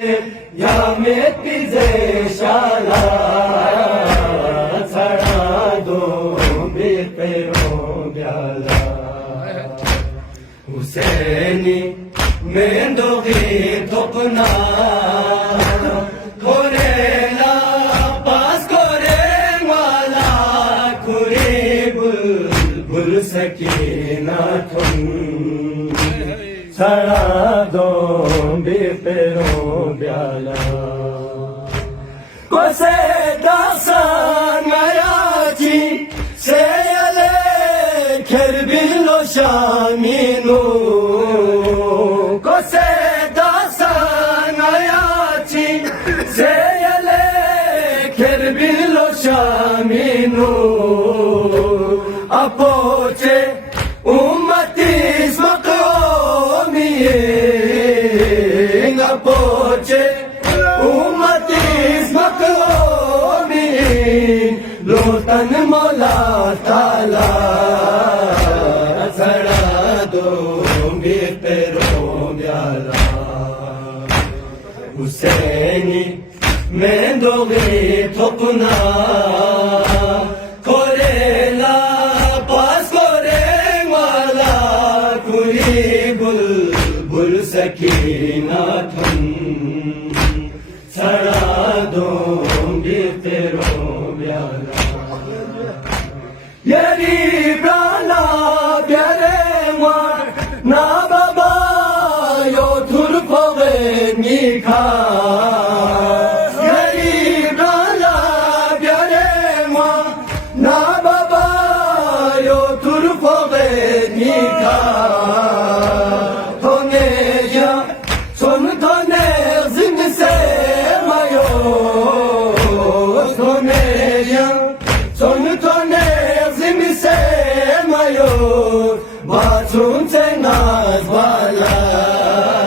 या में पिजे शाला छड़ा दो बेपेरो ब्याला हुसैनी में दोगी थोपना कोरेला पास कोरे वाला कुरी बुल सकीना तुम छड़ा दो बेपेरो ब्याला कोसे दासान मयाची से यले खेर बिलो शामीनु कोसे दासान मयाची से यले खेर बिलो शामीनु अपोचे उम्मतीस मक़ोमिये अपोचे उम्मतीस मक़ोमिये लोटन मौला ताला छड़ा दो बेपेरो ब्याला हुसैनी में दोगे थोपना कोरेला पास कोरे वाला कुरी बुल सकीना तुम छड़ा दो बेपेरो ब्याला यरी ब्राला प्यारे मार ना बाबा यो धुर फोगे मीखा यरी ब्राला प्यारे मार ना बाबा यो धुर फोगे मीखा थोने या सोन थोने जिन से मायो थोने या सोन थोने जिन से मायो बाथरूम से नाज वाला